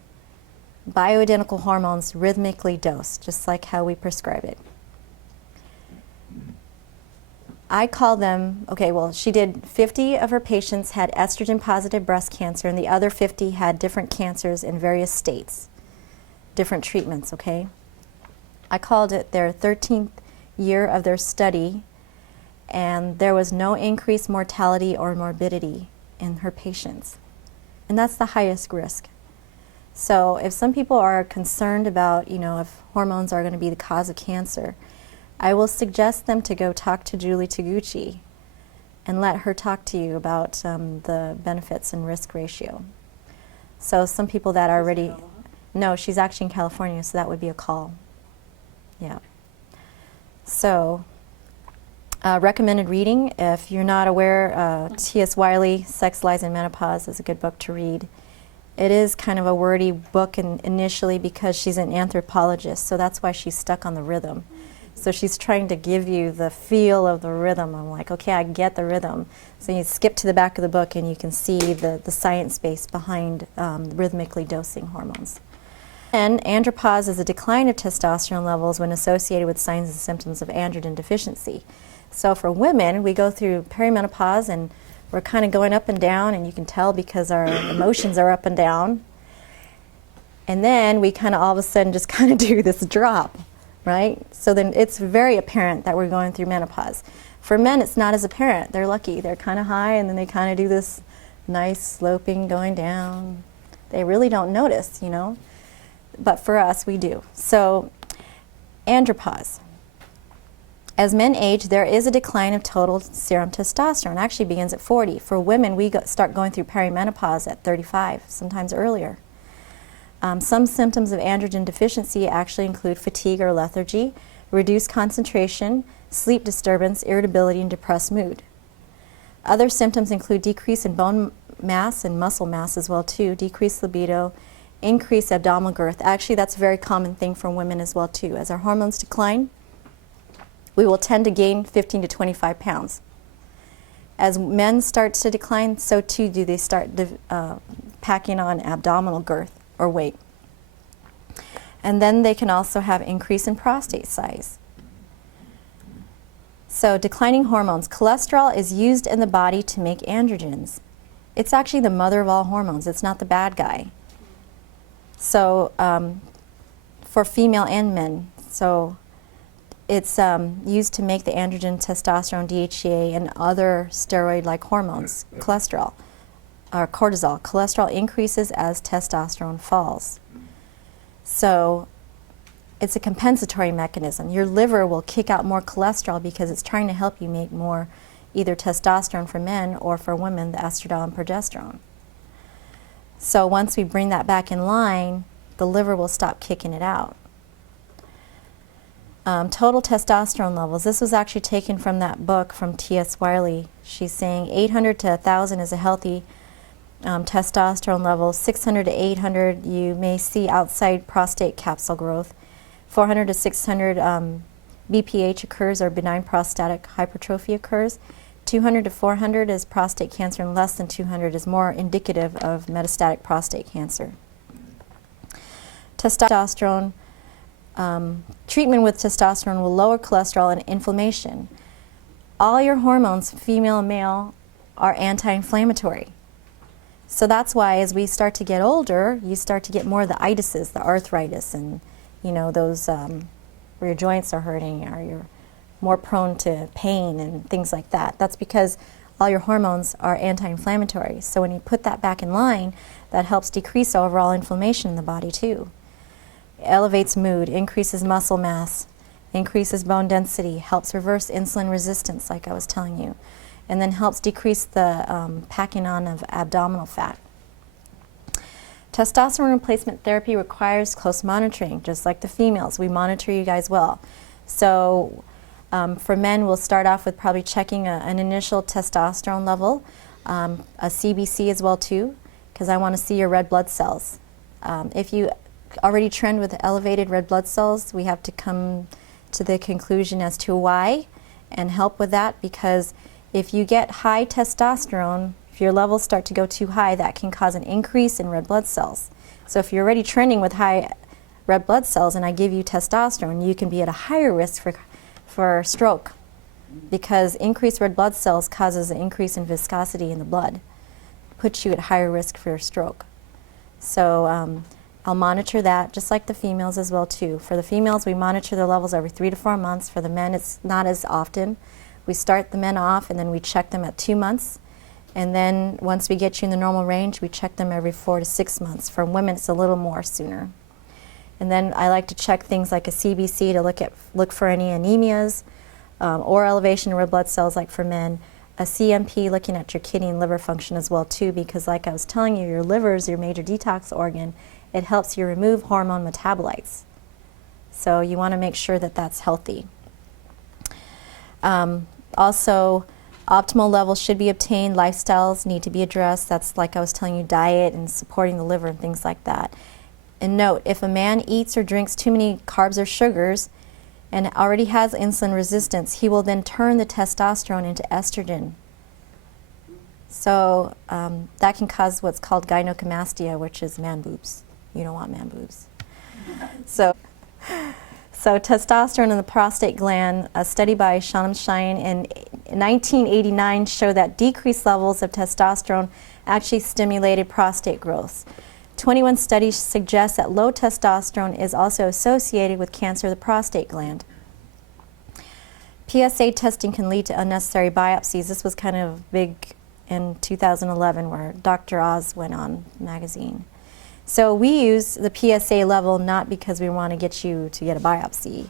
bioidentical hormones rhythmically dosed, just like how we prescribe it. I call them, okay, well, she did 50 of her patients had estrogen-positive breast cancer, and the other 50 had different cancers in various states, different treatments, okay? I called it their 13th year of their study, and there was no increased mortality or morbidity in her patients. And that's the highest risk. So if some people are concerned about, you know, if hormones are going to be the cause of cancer, I will suggest them to go talk to Julie Taguchi and let her talk to you about the benefits and risk ratio. So some people that are already, no, she's actually in California, so that would be a call. Yeah. So recommended reading, if you're not aware, T.S. Wiley, Sex, Lies, and Menopause is a good book to read. It is kind of a wordy book initially because she's an anthropologist, so that's why she's stuck on the rhythm. So she's trying to give you the feel of the rhythm. I'm like, okay, I get the rhythm. So you skip to the back of the book and you can see the science base behind rhythmically dosing hormones. And andropause is a decline of testosterone levels when associated with signs and symptoms of androgen deficiency. So for women, we go through perimenopause and we're kind of going up and down, and you can tell because our emotions are up and down. And then we kind of all of a sudden just kind of do this drop, right? So then it's very apparent that we're going through menopause. For men, it's not as apparent. They're lucky. They're kind of high, and then they kind of do this nice sloping going down. They really don't notice, you know, but for us, we do. So, andropause. As men age, there is a decline of total serum testosterone. It actually begins at 40. For women, we start going through perimenopause at 35, sometimes earlier. Some symptoms of androgen deficiency actually include fatigue or lethargy, reduced concentration, sleep disturbance, irritability, and depressed mood. Other symptoms include decrease in bone mass and muscle mass as well too, decreased libido, increased abdominal girth. Actually, that's a very common thing for women as well too. As our hormones decline, we will tend to gain 15 to 25 pounds. As men start to decline, so too do they start packing on abdominal girth or weight. And then they can also have increase in prostate size. So declining hormones. Cholesterol is used in the body to make androgens. It's actually the mother of all hormones. It's not the bad guy. So for female and men. So it's used to make the androgen, testosterone, DHEA, and other steroid-like hormones, cholesterol, or cortisol. Cholesterol increases as testosterone falls. So it's a compensatory mechanism. Your liver will kick out more cholesterol because it's trying to help you make more either testosterone for men or for women, the estradiol and progesterone. So once we bring that back in line, the liver will stop kicking it out. Total testosterone levels. This was actually taken from that book from T.S. Wiley. She's saying 800 to 1,000 is a healthy testosterone level. 600 to 800 you may see outside prostate capsule growth. 400 to 600 BPH occurs, or benign prostatic hypertrophy occurs. 200 to 400 is prostate cancer, and less than 200 is more indicative of metastatic prostate cancer. Testosterone. Treatment with testosterone will lower cholesterol and inflammation. All your hormones, female and male, are anti-inflammatory. So that's why as we start to get older, you start to get more of the itises, the arthritis, and you know, those where your joints are hurting, or you're more prone to pain and things like that. That's because all your hormones are anti-inflammatory. So when you put that back in line, that helps decrease overall inflammation in the body too. Elevates mood, increases muscle mass, increases bone density, helps reverse insulin resistance, like I was telling you, and then helps decrease the packing on of abdominal fat. Testosterone replacement therapy requires close monitoring, just like the females. We monitor you guys well. So for men, we'll start off with probably checking an initial testosterone level, a CBC as well too, because I want to see your red blood cells. If you already trend with elevated red blood cells, we have to come to the conclusion as to why and help with that, because if you get high testosterone, if your levels start to go too high, that can cause an increase in red blood cells. So if you're already trending with high red blood cells and I give you testosterone, you can be at a higher risk for stroke, because increased red blood cells causes an increase in viscosity in the blood, puts you at higher risk for stroke. So I'll monitor that, just like the females as well too. For the females, we monitor their levels every 3 to 4 months. For the men, it's not as often. We start the men off and then we check them at 2 months. And then once we get you in the normal range, we check them every 4 to 6 months. For women, it's a little more sooner. And then I like to check things like a CBC to look for any anemias or elevation in red blood cells, like for men. A CMP, looking at your kidney and liver function as well too, because like I was telling you, your liver is your major detox organ. It helps you remove hormone metabolites. So you want to make sure that that's healthy. Also, optimal levels should be obtained. Lifestyles need to be addressed. That's like I was telling you, diet and supporting the liver and things like that. And note, if a man eats or drinks too many carbs or sugars and already has insulin resistance, he will then turn the testosterone into estrogen. So that can cause what's called gynecomastia, which is man boobs. You don't want man boobs. So testosterone in the prostate gland, a study by Shine in 1989 showed that decreased levels of testosterone actually stimulated prostate growth. 21 studies suggest that low testosterone is also associated with cancer of the prostate gland. PSA testing can lead to unnecessary biopsies. This was kind of big in 2011, where Dr. Oz went on magazine. So we use the PSA level not because we want to get you to get a biopsy.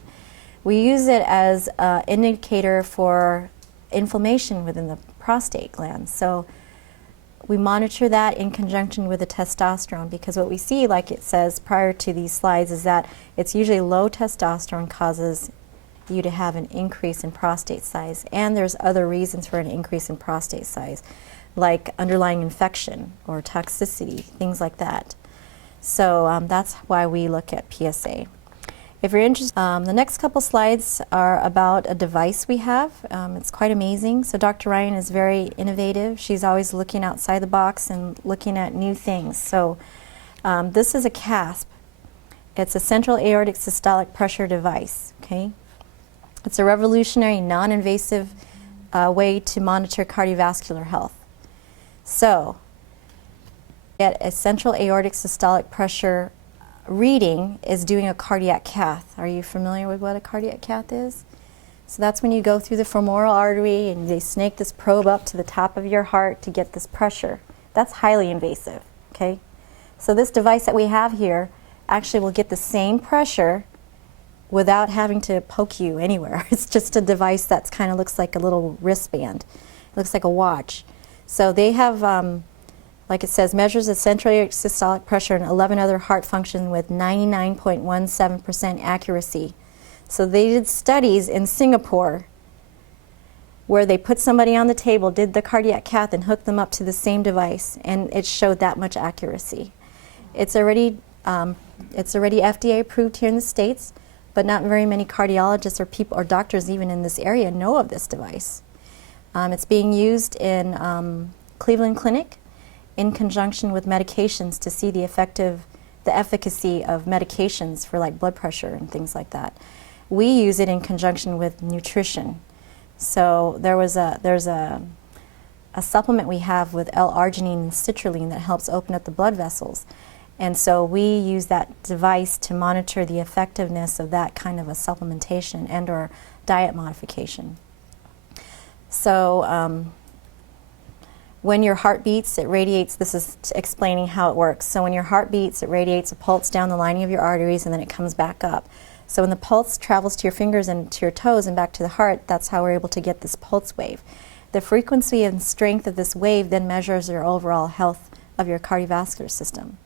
We use it as an indicator for inflammation within the prostate gland. So we monitor that in conjunction with the testosterone, because what we see, like it says prior to these slides, is that it's usually low testosterone causes you to have an increase in prostate size. And there's other reasons for an increase in prostate size, like underlying infection or toxicity, things like that. So that's why we look at PSA. If you're interested, the next couple slides are about a device we have. It's quite amazing. So Dr. Ryan is very innovative. She's always looking outside the box and looking at new things. So this is a CASP. It's a central aortic systolic pressure device. Okay, it's a revolutionary, non-invasive way to monitor cardiovascular health. So at a central aortic systolic pressure reading is doing a cardiac cath. Are you familiar with what a cardiac cath is? So that's when you go through the femoral artery and they snake this probe up to the top of your heart to get this pressure. That's highly invasive, okay? So this device that we have here actually will get the same pressure without having to poke you anywhere. It's just a device that's kind of looks like a little wristband. It looks like a watch. So they have like it says, measures the central aortic systolic pressure and 11 other heart functions with 99.17% accuracy. So they did studies in Singapore where they put somebody on the table, did the cardiac cath, and hooked them up to the same device, and it showed that much accuracy. It's already FDA approved here in the States, but not very many cardiologists or people or doctors even in this area know of this device. It's being used in Cleveland Clinic in conjunction with medications to see the efficacy of medications for like blood pressure and things like that. We use it in conjunction with nutrition. So there's a supplement we have with L-arginine and citrulline that helps open up the blood vessels. And so we use that device to monitor the effectiveness of that kind of a supplementation and or diet modification. So when your heart beats, it radiates, this is explaining how it works. So when your heart beats, it radiates a pulse down the lining of your arteries and then it comes back up. So when the pulse travels to your fingers and to your toes and back to the heart, that's how we're able to get this pulse wave. The frequency and strength of this wave then measures your overall health of your cardiovascular system.